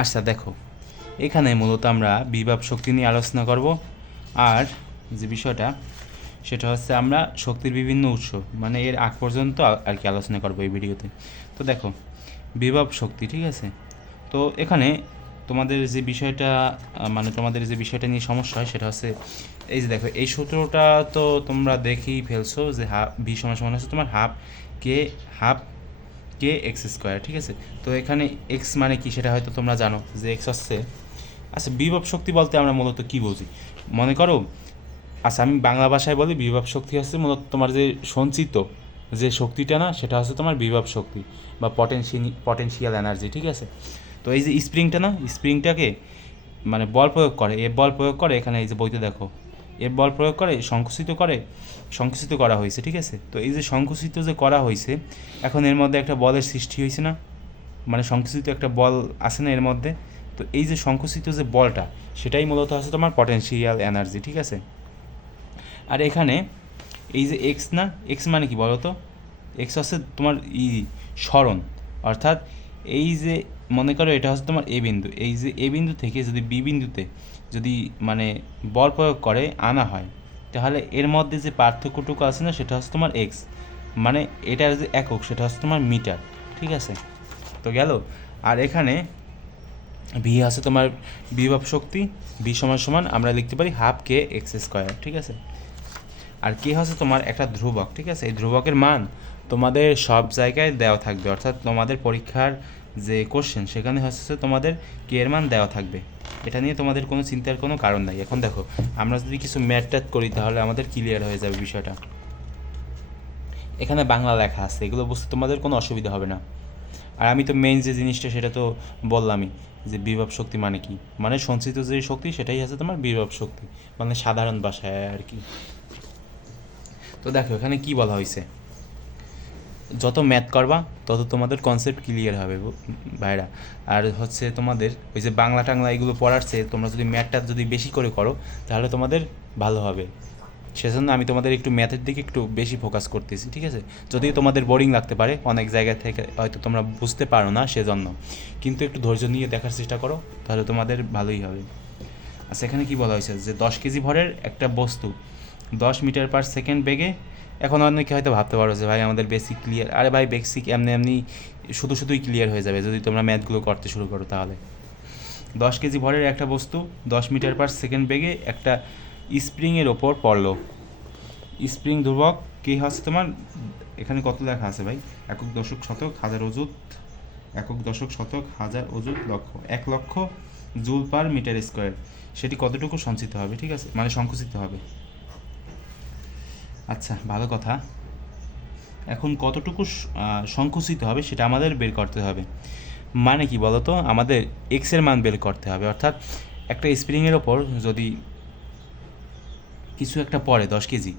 আচ্ছা দেখো। এখানে মূলত আমরা বিভব শক্তি নিয়ে আলোচনা করব। আর যে বিষয়টা, সেটা হচ্ছে আমরা শক্তির বিভিন্ন উৎস মানে এর আগ পর্যন্ত আর কি আলোচনা করব এই ভিডিওতে। তো দেখো, বিভব শক্তি, ঠিক আছে? তো এখানে তোমাদের যে বিষয়টা মানে তোমাদের যে বিষয়টা নিয়ে সমস্যা হয়, সেটা হচ্ছে, এই যে দেখো, এই সূত্রটা তো তোমরা দেখেই ফেলছো যে হাফ ভি সমান সমান হচ্ছে তোমার half k half k x square ঠিক আছে? তো এখানে এক্স মানে কি সেটা হয়তো তোমরা জানো যে এক্স হচ্ছে আচ্ছা বিভব শক্তি বলতে আমরা মূলত কি বুঝি? মনে করো আচ্ছা আমি বাংলা ভাষায় বলি বিভব শক্তি হচ্ছে মূলত তোমার যে সঞ্চিত যে শক্তিটা না, সেটা হচ্ছে তোমার বিভব শক্তি বা পটেনশি পটেনশিয়াল এনার্জি ঠিক আছে? তো এই যে স্প্রিংটা না স্প্রিংটাকে মানে বল প্রয়োগ করে এ বল প্রয়োগ করে এখানে এই যে বইতে দেখো এ বল প্রয়োগ করে, সংকুচিত করে, সংকুচিত করা হয়েছে, ঠিক আছে? তো এই যে সংকুচিত যে করা হয়েছে, এখন এর মধ্যে একটা বলের সৃষ্টি হয়েছে না? মানে সংকুচিত একটা বল আছে না এর মধ্যে? তো এই যে সংকুচিত যে বলটা, সেটাই মূলত আছে তোমার পটেনশিয়াল এনার্জি ঠিক আছে? আর এখানে এই যে এক্স না এক্স মানে কি বলো তো এক্স হচ্ছে তোমার ই, স্মরণ, অর্থাৎ এই যে, মনে করো এটা হচ্ছে তোমার এ বিন্দু। এই যে এ বিন্দু থেকে যদি বি বিন্দুতে যদি মানে বল প্রয়োগ করে, আনা হয়, তাহলে এর মধ্যে যে পার্থক্যটুকু আছে না, সেটা হচ্ছে তোমার এক্স মানে এটার যে একক, সেটা হচ্ছে তোমার মিটার, ঠিক আছে? তো গেল। আর এখানে ভি আছে তোমার বিভব শক্তি ভি সমান সমান, আমরা লিখতে পারি হাফ কে এক্স স্কোয়ার ঠিক আছে? আর কে হচ্ছে তোমার একটা ধ্রুবক, ঠিক আছে? এই ধ্রুবকের মান তোমাদের সব জায়গায় দেওয়া থাকবে, অর্থাৎ তোমাদের পরীক্ষার যে কোশ্চেন সেখানে হচ্ছে তোমাদের কে এর মান দেওয়া থাকবে। এটা নিয়ে তোমাদের কোনো চিন্তার কোনো কারণ নাই। এখন দেখো, আমরা যদি কিছু ম্যাথ ট্যাথ করি, তাহলে আমাদের ক্লিয়ার হয়ে যাবে বিষয়টা। এখানে বাংলা লেখা আছে, এগুলো বুঝতে তোমাদের কোনো অসুবিধা হবে না। আর আমি তো মেইন যে জিনিসটা, সেটা তো বললামই, যে বিভব শক্তি মানে কি? মানে সঞ্চিত যে শক্তি, সেটাই আছে তোমার বিভব শক্তি মানে সাধারণ ভাষায় আর কি। তো দেখো, এখানে কি বলা হয়েছে? যত ম্যাথ করবা, তত তোমাদের কনসেপ্ট ক্লিয়ার হবে ভাইরা। আর হচ্ছে তোমাদের ওই যে বাংলা টাংলা এগুলো পড়ার চেয়ে তোমরা যদি ম্যাথটা যদি বেশি করে করো, তাহলে তোমাদের ভালো হবে। সেজন্য আমি তোমাদের একটু ম্যাথের দিকে একটু বেশি ফোকাস করতেছি, ঠিক আছে? যদিও তোমাদের বোরিং লাগতে পারে, অনেক জায়গা থেকে হয়তো তোমরা বুঝতে পারো না সেজন্য। কিন্তু একটু ধৈর্য নিয়ে দেখার চেষ্টা করো, তাহলে তোমাদের ভালোই হবে। আচ্ছা এখানে কি বলা হয়েছে? যে দশ কেজি ভরের একটা বস্তু, দশ মিটার পার সেকেন্ড বেগে এখন অনেকে হয়তো ভাবতে পারো যে ভাই আমাদের বেসিক ক্লিয়ার আরে ভাই বেসিক এমনি এমনি শুধু শুধুই ক্লিয়ার হয়ে যাবে যদি তোমরা ম্যাথগুলো করতে শুরু করো তাহলে। দশ কেজি ভরের একটা বস্তু, দশ মিটার পার সেকেন্ড বেগে একটা স্প্রিংয়ের ওপর পড়ল। স্প্রিং ধ্রুবক, কি হচ্ছে তোমার? এখানে কত লেখা আছে ভাই? একক দশক শতক, হাজার অজুত একক দশক শতক, হাজার অজুত লক্ষ, এক লক্ষ জুল পার মিটার স্কোয়ার সেটি কতটুকু সঞ্চিত হবে, ঠিক আছে? মানে সংকুচিত হবে। আচ্ছা ভালো কথা। এখন কতটুকু সংকুচিত হবে সেটা আমাদের বের করতে হবে। মানে কি বলতো? আমাদের এক্সের মান বের করতে হবে। অর্থাৎ একটা স্প্রিংয়ের ওপর যদি কিছু একটা পড়ে, দশ কেজি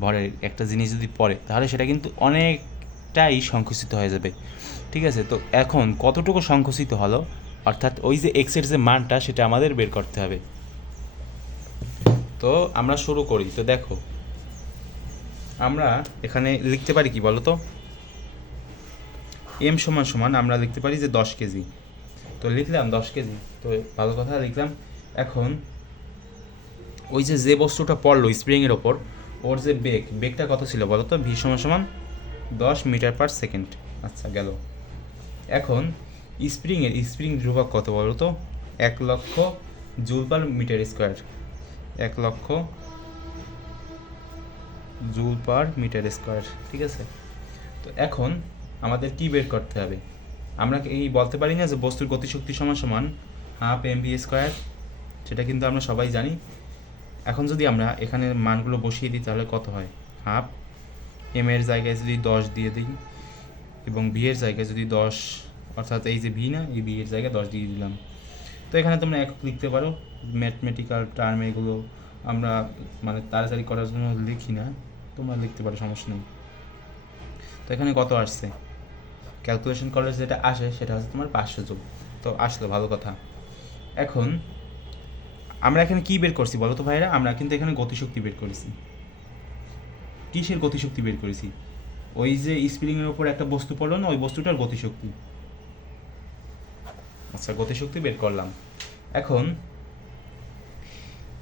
ভরের একটা জিনিস যদি পড়ে, তাহলে সেটা কিন্তু অনেকটাই সংকুচিত হয়ে যাবে। ঠিক আছে? তো এখন কতটুকু সংকুচিত হলো? অর্থাৎ ওই যে এক্সের যে মানটা, সেটা আমাদের বের করতে হবে। তো আমরা শুরু করি। তো দেখো আমরা এখানে লিখতে পারি কি বলো তো এম সমান সমান আমরা লিখতে পারি যে দশ কেজি। তো লিখলাম দশ কেজি। তো ভালো কথা, লিখলাম। এখন ওই যে যে বস্তুটা পড়ল স্প্রিংয়ের ওপর, ওর যে বেগ, বেগটা কত ছিল বলো তো ভি সমান সমান দশ মিটার পার সেকেন্ড। আচ্ছা গেল। এখন স্প্রিংয়ের স্প্রিং ধ্রুবক কত বলো তো এক লক্ষ জুল পার মিটার স্কোয়ার। এক লক্ষ জুল পার মিটার স্কোয়ার, ঠিক আছে? তো এখন আমাদের কি বের করতে হবে? আমরা এই বলতে পারি না যে বস্তুর গতিশক্তি সমান সমান হাফ এম ভি স্কোয়ার? সেটা কিন্তু আমরা সবাই জানি। এখন যদি আমরা এখানে মানগুলো বসিয়ে দিই, তাহলে কত হয়? হাফ এম এর জায়গায় যদি দশ দিয়ে দিই এবং বি এর জায়গায় যদি দশ, অর্থাৎ এই যে ভি না, এই বি এর জায়গায় দশ দিয়ে দিলাম। তো এখানে তোমরা একক লিখতে পারো। ম্যাথমেটিক্যাল টার্ম এগুলো আমরা মানে তাড়াতাড়ি করার জন্য লিখি না। তোমরা লিখতে পারো, সমস্যা নেই। তো এখানে কত আসছে? ক্যালকুলেশন করলে যেটা আসে, সেটা হচ্ছে তোমার পাঁচশো যোগ। তো আসলো, ভালো কথা। এখন আমরা এখানে কি বের করছি বলো তো ভাইরা আমরা কিন্তু এখানে গতিশক্তি বের করেছি। কিসের গতিশক্তি বের করেছি? ওই যে স্প্রিংয়ের উপর একটা বস্তু পড়ল না, ওই বস্তুটার গতিশক্তি। আচ্ছা গতিশক্তি বের করলাম। এখন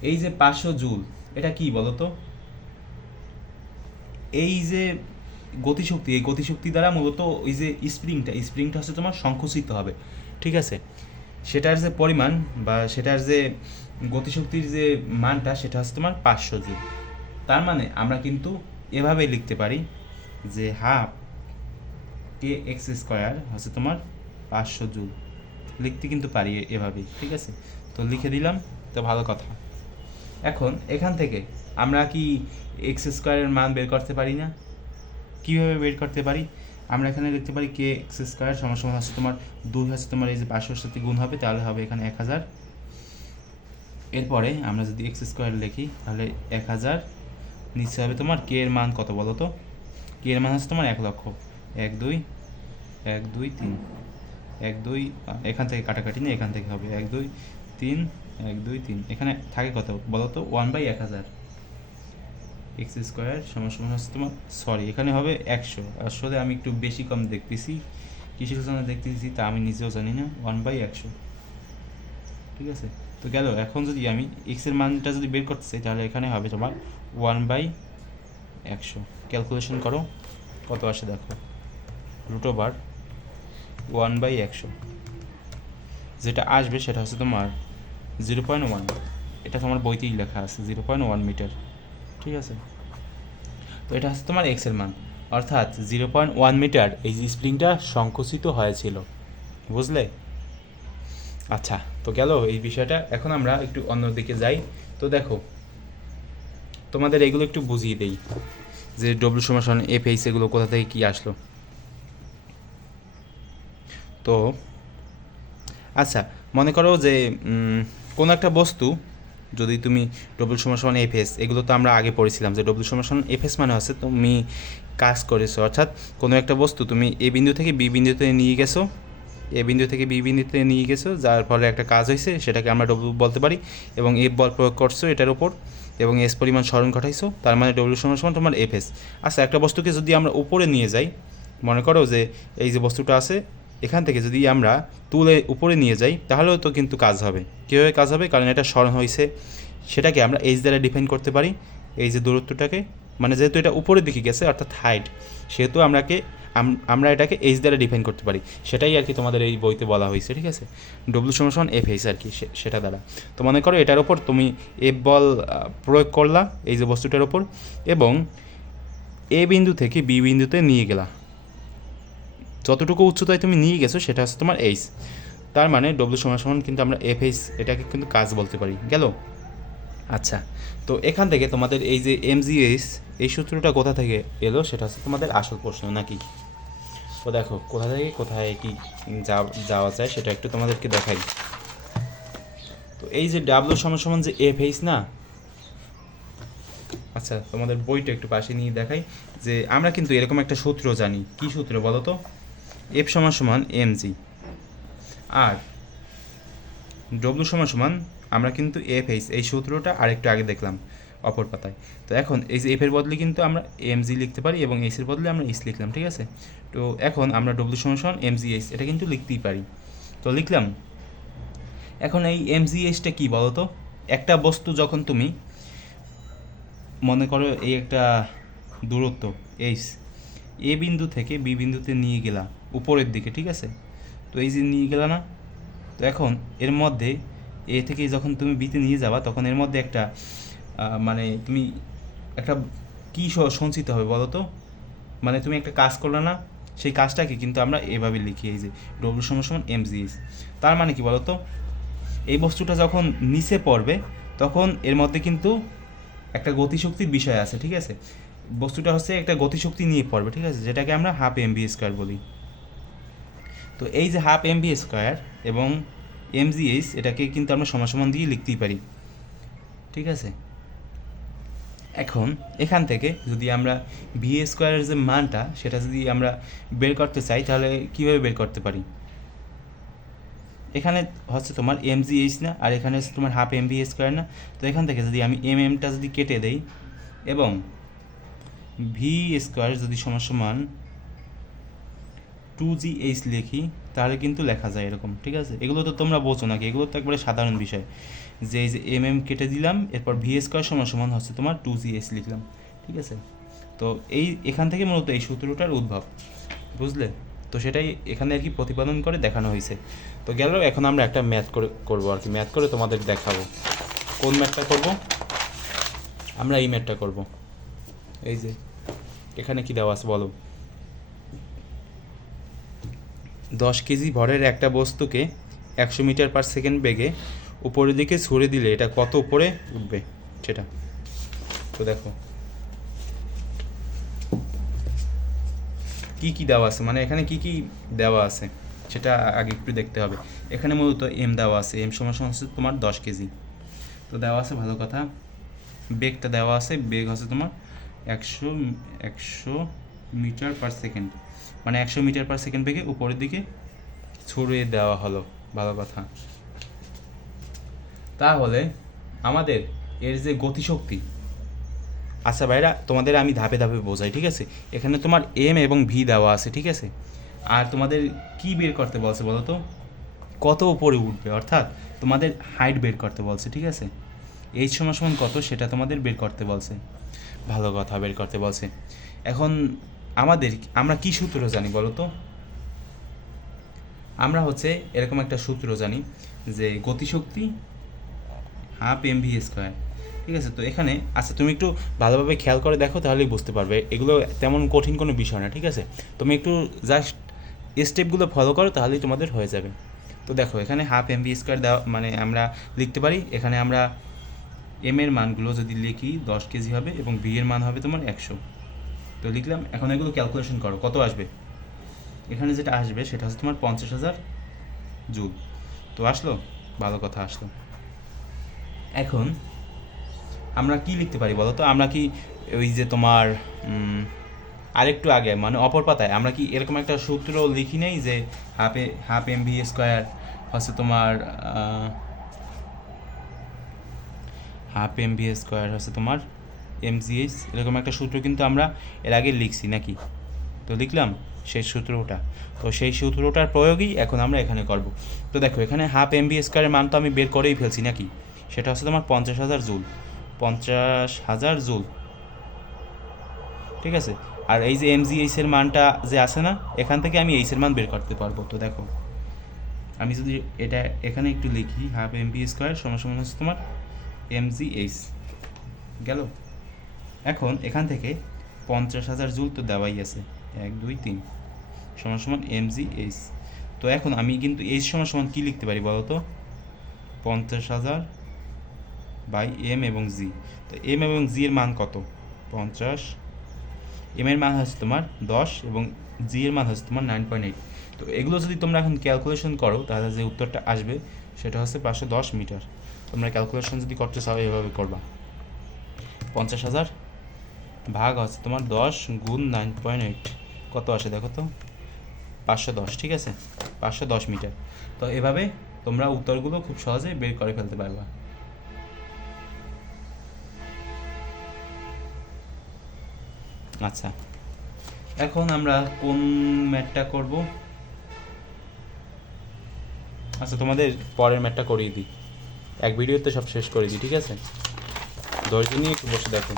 এই যে পাঁচশো জুল, এটা কি বলতো এই যে গতিশক্তি, এই গতিশক্তি দ্বারা মূলত ওই যে স্প্রিংটা স্প্রিংটা হচ্ছে তোমার সংকুচিত হবে, ঠিক আছে? সেটার যে পরিমাণ বা সেটার যে গতিশক্তির যে মানটা, সেটা হচ্ছে তোমার পাঁচশো জুল। তার মানে আমরা কিন্তু এভাবে লিখতে পারি যে হাফ কে এক্স স্কোয়ার হচ্ছে তোমার পাঁচশো জুল। লিখতে কিন্তু পারি এভাবেই, ঠিক আছে? তো লিখে দিলাম, তো ভালো কথা। এখন এখান থেকে আমরা কি এক্স স্কোয়ারের মান বের করতে পারি না। কীভাবে বের করতে পারি? আমরা এখানে লিখতে পারি কে এক্স স্কোয়ার সমান সমান হচ্ছে তোমার দুই হচ্ছে তোমার এই যে পাঁচশোর সাথে গুণ হবে, তাহলে হবে এখানে এক হাজার। এরপরে আমরা যদি এক্স স্কোয়ার লিখি, তাহলে এক হাজার। নিচে হবে তোমার কে এর মান কত বলো তো? কে এর মান হচ্ছে তোমার এক লক্ষ। এক, দুই এক, দুই, তিন। এক, দুই, এখান থেকে কাটাকাটি না এখান থেকে হবে। এক, দুই, তিন, এক, দুই, তিন। এখানে থাকে কত বলো তো? ওয়ান বাই এক হাজার। এক্স স্কোয়ার সমান হচ্ছে তোমার সরি এখানে হবে একশো। আসলে আমি একটু বেশি কম দেখতেছি। কিসের জন্য দেখতেছি তা আমি নিজেও জানি না। ওয়ান বাই একশো। ঠিক আছে? তো গেল, এখন যদি আমি এক্সের মানটা যদি বের করতে চাই, তাহলে এখানে হবে তোমার ওয়ান বাই একশো। ক্যালকুলেশন করো, কত আসে দেখো। রুট ওভার ওয়ান বাই একশো। যেটা আসবে সেটা হচ্ছে তোমার জিরো পয়েন্ট ওয়ান এটা তোমার বইতেই লেখা আছে জিরো পয়েন্ট ওয়ান মিটার ঠিক আছে? তো এটা হচ্ছে তোমার এক্সের মান। অর্থাৎ জিরো পয়েন্ট ওয়ান মিটার এই স্প্রিংটা সংকুচিত হয়েছিল। বুঝলে? আচ্ছা তো গেল এই বিষয়টা। এখন আমরা একটু অন্যদিকে যাই। তো দেখো, তোমাদের এগুলো একটু বুঝিয়ে দেই। যে ডব্লিউ সমাসন এফ এইচ এগুলো কোথা থেকে কী আসলো? তো আচ্ছা মনে করো যে কোনো একটা বস্তু যদি তুমি ডব্লিউ সমান এফ এস এগুলো তো আমরা আগে পড়েছিলাম যে ডব্লিউ সমান এফ এস মানে হচ্ছে তুমি কাজ করেছ। অর্থাৎ কোনো একটা বস্তু তুমি এ বিন্দু থেকে বি বিন্দুতে নিয়ে গেছো, এ বিন্দু থেকে বি বিন্দুতে নিয়ে গেছো, যার ফলে একটা কাজ হয়েছে, সেটাকে আমরা ডব্লিউ বলতে পারি এবং এফ বল প্রয়োগ করছ এটার উপর এবং এস পরিমাণ স্মরণ ঘটাইছো, তার মানে ডব্লিউ সমান সমান তোমার এফ এস আচ্ছা একটা বস্তুকে যদি আমরা উপরে নিয়ে যাই, মনে করো যে এই যে বস্তুটা আছে এখান থেকে যদি আমরা তুলে উপরে নিয়ে যাই, তাহলেও তো কিন্তু কাজ হবে। কীভাবে কাজ হবে? কারণ এটা স্মরণ হয়েছে। সেটাকে আমরা এইচ দ্বারা ডিফাইন করতে পারি। এই যে দূরত্বটাকে মানে যেহেতু এটা উপরের দিকে গেছে, অর্থাৎ হাইট সেহেতু আমরাকে, আম- আমরা এটাকে এইচ দ্বারা ডিফাইন করতে পারি। সেটাই আর কি তোমাদের এই বইতে বলা হয়েছে, ঠিক আছে? ডব্লিউ সমান এফ এইচ আর কি সেটা দ্বারা। তো মনে করো এটার ওপর তুমি এফ বল প্রয়োগ করলা, এই যে বস্তুটার ওপর এবং এ বিন্দু থেকে বি বিন্দুতে নিয়ে গেলা। যতটুকু উচ্চতায় তুমি নিয়ে গেছো সেটা হচ্ছে তোমার এইচ তার মানে ডব্লিউ সমান সমান কিন্তু আমরা এফ এইচ এটাকে কিন্তু কাজ বলতে পারি। গেল? আচ্ছা। তো এখান থেকে তোমাদের এই যে এম এমজিএইচ এই সূত্রটা কোথা থেকে এলো সেটা হচ্ছে তোমাদের আসল প্রশ্ন নাকি? তো দেখো কোথা থেকে কোথায় কি যা- যাওয়া যায় সেটা একটু তোমাদেরকে দেখাই। তো এই যে ডাব্লিউ সমান সমান যে এফ এইচ না? আচ্ছা তোমাদের বইটা একটু পাশে নিয়ে দেখাই যে আমরা কিন্তু এরকম একটা সূত্র জানি। কি সূত্র বলো তো? এফ সমান সমান এম জি আর ডব্লিউ সমান সমান আমরা কিন্তু এফ এইচ এই সূত্রটা আরেকটু আগে দেখলাম অপর পাতায়। তো এখন এই যে এফের বদলে কিন্তু আমরা এম জি লিখতে পারি এবং এইচের বদলে আমরা এইচ লিখলাম, ঠিক আছে? তো এখন আমরা ডব্লিউ সমান সমান এম জি এইচ এটা কিন্তু লিখতেই পারি। তো লিখলাম, এখন এই এম জি এইচটা কী বলো তো একটা বস্তু যখন তুমি মনে করো এই একটা দূরত্ব এইচ এ বিন্দু থেকে বি বিন্দুতে নিয়ে গেলা উপরের দিকে, ঠিক আছে? তো এই যে নিয়ে গেলা না, তো এখন এর মধ্যে এ থেকে যখন তুমি বিতে নিয়ে যাবা, তখন এর মধ্যে একটা মানে তুমি একটা কী সঞ্চিত হবে বলো তো? মানে তুমি একটা কাজ করলে না, সেই কাজটাকে কিন্তু আমরা এভাবে লিখি, এই যে ডব্লিউ সমান সমান এম তার মানে কি বলো তো? এই বস্তুটা যখন নিচে পড়বে, তখন এর মধ্যে কিন্তু একটা গতিশক্তির বিষয় আছে, ঠিক আছে? বস্তুটা হচ্ছে একটা গতিশক্তি নিয়ে পড়বে, ঠিক আছে? যেটাকে আমরা হাফ এম বি স্কোয়ার বলি। তো এই যে হাফ এম বি স্কোয়ার এবং এম এইচ এটাকে কিন্তু আমরা সমান দিয়ে লিখতেই পারি। ঠিক আছে? এখন, এখান থেকে যদি আমরা ভি স্কোয়ারের যে মানটা, সেটা যদি আমরা বের করতে চাই, তাহলে কীভাবে বের করতে পারি? এখানে হচ্ছে তোমার এম এইচ না, আর এখানে হচ্ছে তোমার হাফ এম বি স্কোয়ার না। তো এখান থেকে যদি আমি এম এমটা যদি কেটে দেই, এবং ভি স্কোয়ার যদি সমান টু জি এইচ লিখি, তাহলে কিন্তু লেখা যায় এরকম, ঠিক আছে? এগুলো তো তোমরা বোঝো নাকি? এগুলো তো একবারে সাধারণ বিষয়। যে এই যে এম এম কেটে দিলাম, এরপর ভি স্কোয়ার সমান সমান হচ্ছে তোমার টু জি এস লিখলাম, ঠিক আছে? তো এই, এখান থেকে মূলত এই সূত্রটার উদ্ভব, বুঝলে? তো সেটাই এখানে আর কি প্রতিপাদন করে দেখানো হয়েছে। তো গেল, এখন আমরা একটা ম্যাথ করে, করব আর কি। ম্যাথ করে তোমাদের দেখাবো। কোন ম্যাথটা করব? আমরা এই ম্যাথটা করব। এই যে, এখানে কি দেওয়া আছে বলো? দশ কেজি ভরের একটা বস্তুকে একশো মিটার পার সেকেন্ড বেগে উপরের দিকে ছুড়ে দিলে এটা কত উপরে উঠবে সেটা। তো দেখো। কি কি দেওয়া আছে? মানে এখানে কি কি দেওয়া আছে? সেটা আগে একটু দেখতে হবে। এখানে মূলত এম দেওয়া আছে। এম সমান হচ্ছে তোমার দশ কেজি। তো দেওয়া আছে, ভালো কথা। বেগটা দেওয়া আছে। বেগ হচ্ছে তোমার একশো একশো মিটার পার সেকেন্ড। মানে একশো মিটার পার সেকেন্ড বেগে উপরের দিকে ছড়িয়ে দেওয়া হলো, ভালো কথা। তাহলে আমাদের এর যে গতিশক্তি আচ্ছা ভাইরা, তোমাদের আমি ধাপে ধাপে বোঝাই, ঠিক আছে? এখানে তোমার এম এবং ভি দেওয়া আছে, ঠিক আছে? আর তোমাদের কি বের করতে বলছে বলো তো? কত উপরে উঠবে, অর্থাৎ তোমাদের হাইট বের করতে বলছে, ঠিক আছে? এইচ সমান সমান কত সেটা তোমাদের বের করতে বলছে। ভালো কথা, বের করতে বলছে। এখন আমাদের আমরা কি সূত্র জানি বলো তো? আমরা হচ্ছে এরকম একটা সূত্র জানি যে গতিশক্তি হাফ এম ভি স্কোয়ার। ঠিক আছে? তো এখানে আচ্ছা তুমি একটু ভালোভাবে খেয়াল করে দেখো, তাহলেই বুঝতে পারবে। এগুলো তেমন কঠিন কোনো বিষয় না, ঠিক আছে? তুমি একটু জাস্ট স্টেপগুলো ফলো করো, তাহলেই তোমাদের হয়ে যাবে। তো দেখো, এখানে হাফ এম ভি স্কোয়ার দেওয়া মানে আমরা লিখতে পারি, এখানে আমরা এম এর মানগুলো যদি লিখি, দশ কেজি হবে এবং ভি এর মান হবে তোমার একশো। তো লিখলাম, এখন এগুলো ক্যালকুলেশন করো, কত আসবে? এখানে যেটা আসবে, সেটা হচ্ছে তোমার পঞ্চাশ হাজার জুল তো আসলো? ভালো কথা, আসলো। এখন আমরা কি লিখতে পারি বলো তো? আমরা কি ওই যে তোমার আরেকটু আগে মানে অপর পাতায়, আমরা কি এরকম একটা সূত্র লিখি নেই যে হাফ এ হাফ এম ভি স্কোয়ার হচ্ছে তোমার হাফ এম ভি স্কোয়ার হচ্ছে তোমার এম জিএস এরকম একটা সূত্র কিন্তু আমরা এর আগে লিখছি নাকি? তো লিখলাম সেই সূত্রটা। তো সেই সূত্রটার প্রয়োগই এখন আমরা এখানে করব। তো দেখো, এখানে হাফ এম ভি স্কোয়ারের মান তো আমি বের করেই ফেলছি নাকি? সেটা হচ্ছে তোমার পঞ্চাশ হাজার জুল। পঞ্চাশ হাজার জুল। ঠিক আছে? আর এই যে এম জি এইচের মানটা যে আছে না, এখান থেকে আমি এইচের মান বের করতে পারব। তো দেখো, আমি যদি এটা এখানে একটু লিখি হাফ এম ভি স্কোয়ার সমান সমান হচ্ছে তোমার এম জি এইচ গেল? এখন এখান থেকে পঞ্চাশ হাজার জুল তো দেওয়াই আছে। এক, দুই, তিন। সমান সমান এম জি এইচ তো এখন আমি কিন্তু এইচ সমান সমান কী লিখতে পারি বলো তো? পঞ্চাশ হাজার বাই এম এবং জি তো এম এবং জি এর মান কত? পঞ্চাশ। এম এর মান হচ্ছে তোমার দশ এবং জি এর মান হচ্ছে তোমার নাইন পয়েন্ট এইট তো এগুলো যদি তোমরা এখন ক্যালকুলেশন করো, তাহলে যে উত্তরটা আসবে সেটা হচ্ছে পাঁচশো দশ মিটার। তোমরা ক্যালকুলেশন যদি করতে চাও, এভাবে করবা। পঞ্চাশ হাজার ভাগ হচ্ছে তোমার দশ গুণ নাইন পয়েন্ট এইট কত আসে দেখো তো? পাঁচশো দশ, ঠিক আছে? পাঁচশো দশ মিটার। তো এভাবে তোমরা উত্তরগুলো খুব সহজে বের করে ফেলতে পারবা। আচ্ছা এখন আমরা কোন ম্যাটটা করব? আচ্ছা তোমাদের পরের ম্যাটটা করিয়ে দিই। এক ভিডিওতে সব শেষ করে দিই, ঠিক আছে? দশ দিনই একটু বসে দেখো।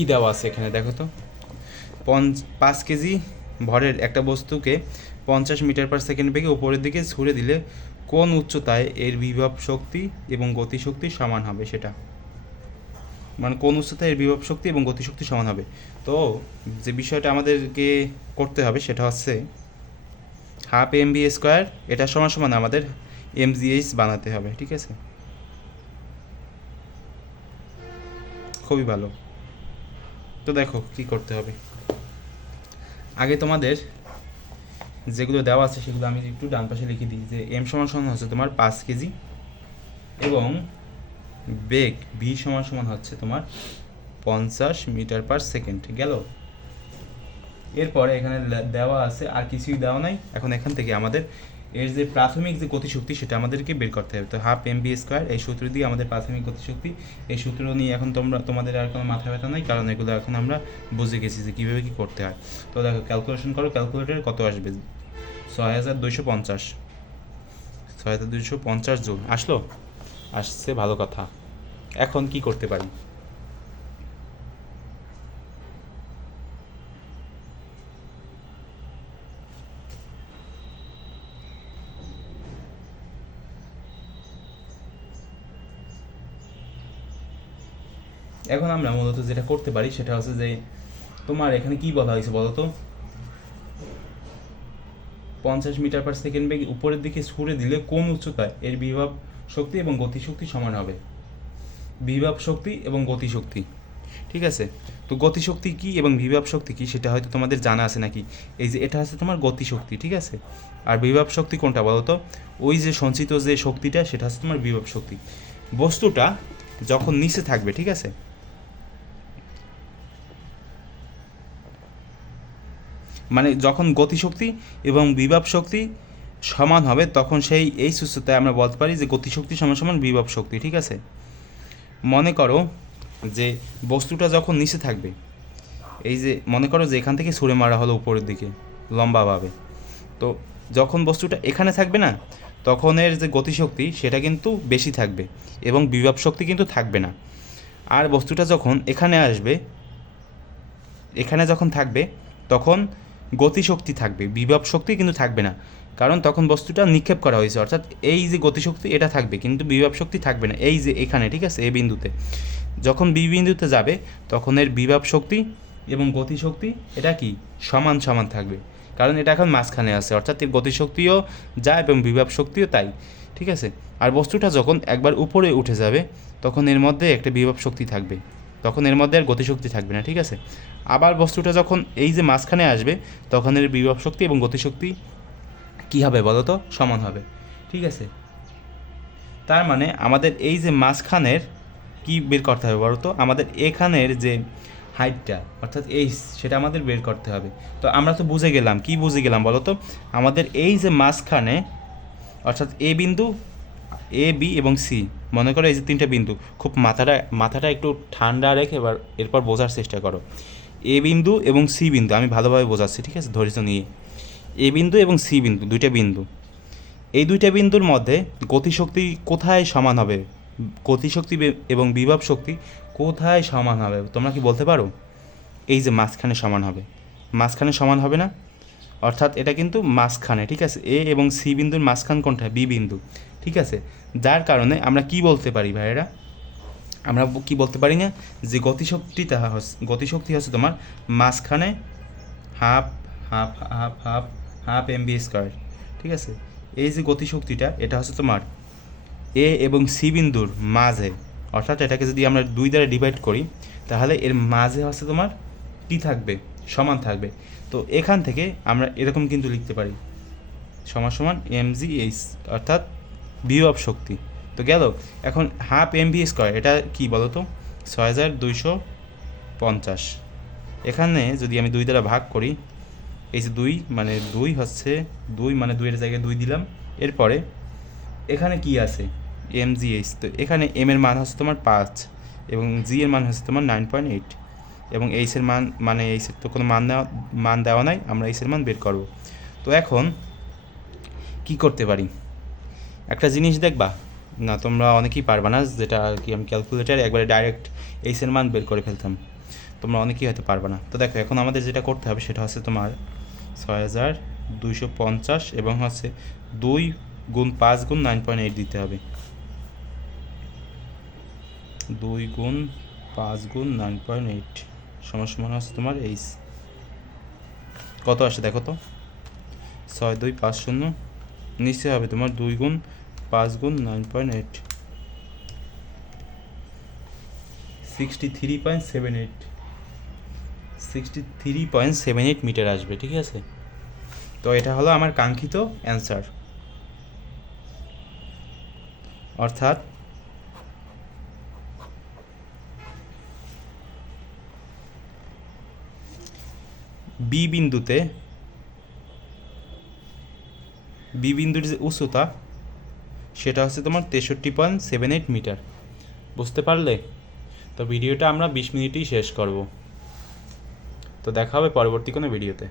কি দেওয়া আছে এখানে? দেখো তো। পঞ্চ পাঁচ কেজি ভরের একটা বস্তুকে পঞ্চাশ মিটার পার সেকেন্ড বেগে উপরের দিকে ছুড়ে দিলে কোন উচ্চতায় এর বিভব শক্তি এবং গতিশক্তি সমান হবে সেটা? মানে কোন উচ্চতায় এর বিভব শক্তি এবং গতিশক্তি সমান হবে? তো যে বিষয়টা আমাদেরকে করতে হবে সেটা হচ্ছে হাফ এম বি স্কোয়ার এটা সমান সমান আমাদের এম জিএইচ বানাতে হবে, ঠিক আছে? খুবই ভালো। তো দেখো, কি করতে হবে। আগে তোমাদের যেগুলো দেওয়া আছে সেগুলো আমি একটু ডান পাশে লিখে দিই, যে এম সমান সমান হচ্ছে তোমার পাঁচ কেজি এবং বেগ ভি সমান সমান হচ্ছে তোমার পঞ্চাশ মিটার পার সেকেন্ড, গেল? এরপরে এখানে দেওয়া আছে, আর কিছুই দেওয়া নাই। এখন এখান থেকে আমাদের এর যে প্রাথমিক যে গতিশক্তি সেটা আমাদেরকে বের করতে হবে। তো হাফ এম বি স্কোয়ার এই সূত্র দিয়ে আমাদের প্রাথমিক গতিশক্তি, এই সূত্র নিয়ে এখন তোমরা, তোমাদের আর কোনো মাথা ব্যথা নাই, কারণ এগুলো এখন আমরা বুঝে গেছি যে কীভাবে কী করতে হয়। তো দেখো ক্যালকুলেশন করো ক্যালকুলেটারে কত আসবে? ছয় হাজার দুইশো পঞ্চাশ। ছয় হাজার দুইশো পঞ্চাশ জুল আসলো? আসছে ভালো কথা। এখন কি করতে পারি? এখন আমরা মূলত যেটা করতে পারি সেটা হচ্ছে যে তোমার এখানে কি বলা হয়েছে বলো তো পঞ্চাশ মিটার পার সেকেন্ড বেগে উপরের দিকে ছুড়ে দিলে কোন উচ্চতায়? এর বিভব শক্তি এবং গতিশক্তি সমান হবে। বিভব শক্তি এবং গতিশক্তি। ঠিক আছে? তো গতিশক্তি কি এবং বিভব শক্তি কি সেটা হয়তো তোমাদের জানা আছে নাকি? এই যে এটা হচ্ছে তোমার গতিশক্তি, ঠিক আছে? আর বিভব শক্তি কোনটা বলো তো ওই যে সঞ্চিত যে শক্তিটা সেটা হচ্ছে তোমার বিভব শক্তি। বস্তুটা যখন নিচে থাকবে, ঠিক আছে? মানে যখন গতিশক্তি এবং বিভব শক্তি সমান হবে, তখন সেই এই সুস্থতায় আমরা বলতে পারি যে গতিশক্তি সমান সমান বিভব শক্তি, ঠিক আছে? মনে করো যে বস্তুটা যখন নিচে থাকবে, এই যে মনে করো যে এখান থেকে ছুঁড়ে মারা হলো উপরের দিকে, লম্বাভাবে। তো যখন বস্তুটা এখানে থাকবে না তখন এর যে গতিশক্তি সেটা কিন্তু বেশি থাকবে এবং বিভব শক্তি কিন্তু থাকবে না। আর বস্তুটা যখন এখানে আসবে, এখানে যখন থাকবে, তখন গতিশক্তি থাকবে, বিভব শক্তি কিন্তু থাকবে না। কারণ তখন বস্তুটা নিক্ষেপ করা হয়েছে, অর্থাৎ এই যে গতিশক্তি এটা থাকবে, কিন্তু বিভব শক্তি থাকবে না, এই যে এখানে, ঠিক আছে এই বিন্দুতে। যখন বি বিন্দুতে যাবে, তখন এর বিভব শক্তি এবং গতিশক্তি এটা কি? সমান সমান থাকবে। কারণ এটা এখন মাঝখানে আছে, অর্থাৎ এর গতিশক্তিও যা এবং বিভব শক্তিও তাই, ঠিক আছে? আর বস্তুটা যখন একবার উপরে উঠে যাবে, তখন এর মধ্যে একটা বিভব শক্তি থাকবে। তখন এর মধ্যে আর গতিশক্তি থাকবে না, ঠিক আছে? আবার বস্তুটা যখন এই যে মাঝখানে আসবে, তখন এর বিভব শক্তি এবং গতিশক্তি কী হবে বলো তো? সমান হবে, ঠিক আছে? তার মানে আমাদের এই যে মাঝখানের কি বের করতে হবে বলো তো? আমাদের এখানের যে হাইটটা, অর্থাৎ এই সেটা আমাদের বের করতে হবে। তো আমরা তো বুঝে গেলাম, কি বুঝে গেলাম বলো তো? আমাদের এই যে মাঝখানে, অর্থাৎ এ বিন্দু এ বি এবং সি মনে করো এই যে তিনটে বিন্দু। খুব মাথাটা মাথাটা একটু ঠান্ডা রেখে এবার, এরপর বোঝার চেষ্টা করো। এ বিন্দু এবং সি বিন্দু, আমি ভালোভাবে বোঝাচ্ছি, ঠিক আছে? ধৈর্য নিয়ে। এ বিন্দু এবং সি বিন্দু, দুইটা বিন্দু। এই দুইটা বিন্দুর মধ্যে গতিশক্তি কোথায় সমান হবে? গতিশক্তি এবং বিভব শক্তি কোথায় সমান হবে? তোমরা কি বলতে পারো? এই যে মাঝখানে সমান হবে। মাঝখানে সমান হবে না? অর্থাৎ এটা কিন্তু মাঝখানে, ঠিক আছে? এ এবং সি বিন্দুর মাঝখান কোনটা? বি বিন্দু। ঠিক আছে? যার কারণে আমরা কি বলতে পারি ভাইয়েরা? আমরা কি বলতে পারি না? যে গতিশক্তিটা হচ্ছে গতিশক্তি হচ্ছে তোমার মাঝখানে half half half half half m v square ঠিক আছে? এই যে গতিশক্তিটা, এটা হচ্ছে তোমার এ এবং সি বিন্দুর মাঝে, অর্থাৎ এটাকে যদি আমরা দুই দ্বারা ডিভাইড করি, তাহলে এর মাঝে হচ্ছে তোমার কি থাকবে? সমান থাকবে। তো এখান থেকে আমরা এরকম কিন্তু লিখতে পারি। সমান সমান এম জি এইচ অর্থাৎ বিভব শক্তি। তো গেল, এখন হাফ এম ভি স্কোয়ার এটা কি বলো তো? ছয় হাজার দুইশো পঞ্চাশ। এখানে যদি আমি দুই দ্বারা ভাগ করি, এই যে দুই মানে দুই হচ্ছে দুই মানে দুইয়ের জায়গায় দুই দিলাম, এরপরে এখানে কি আছে? এম জি এইচ তো এখানে এম এর মান হচ্ছে তোমার পাঁচ এবং জি এর মান হচ্ছে তোমার নাইন পয়েন্ট এইট এবং এইচের মান মানে এইচের তো কোনো মান দেওয়া মান দেওয়া নাই, আমরা এইচের মান বের করব। তো এখন কি করতে পারি? একটা জিনিস দেখবা, না তোমরা অনেকেই পারবা না, যেটা আর কি আমি ক্যালকুলেটারে একবারে ডাইরেক্ট এইচের মান বের করে ফেলতাম। তোমরা অনেকেই হয়তো পারবা না। তো দেখো, এখন আমাদের যেটা করতে হবে সেটা হচ্ছে তোমার ছয় হাজার দুইশো পঞ্চাশ এবং হচ্ছে দুই গুণ পাঁচ গুণ নাইন পয়েন্ট এইট দিতে হবে। দুই গুণ পাঁচ গুণ নাইন পয়েন্ট এইট সমান সমান হচ্ছে তোমার এইচ কত আসে দেখো তো? ছয় দুই পাঁচ শূন্য। নিচে হবে তোমার দুই গুণ পাঁচ গুণ nine point eight sixty three point seven eight sixty three point seven eight metre আসবে, ঠিক আছে? তো এটা হলো আমার কাঙ্ক্ষিত অ্যান্সার অর্থাৎ বি বিন্দুতে বি বিন্দুর যে উচ্চতা সেটা হচ্ছে তোমার তেষট্টি পয়েন্ট সেভেন এইট মিটার। বুঝতে পারলে? তো ভিডিওটা আমরা বিশ মিনিটেই শেষ করব। তো দেখা হবে পরবর্তী কোনো ভিডিওতে।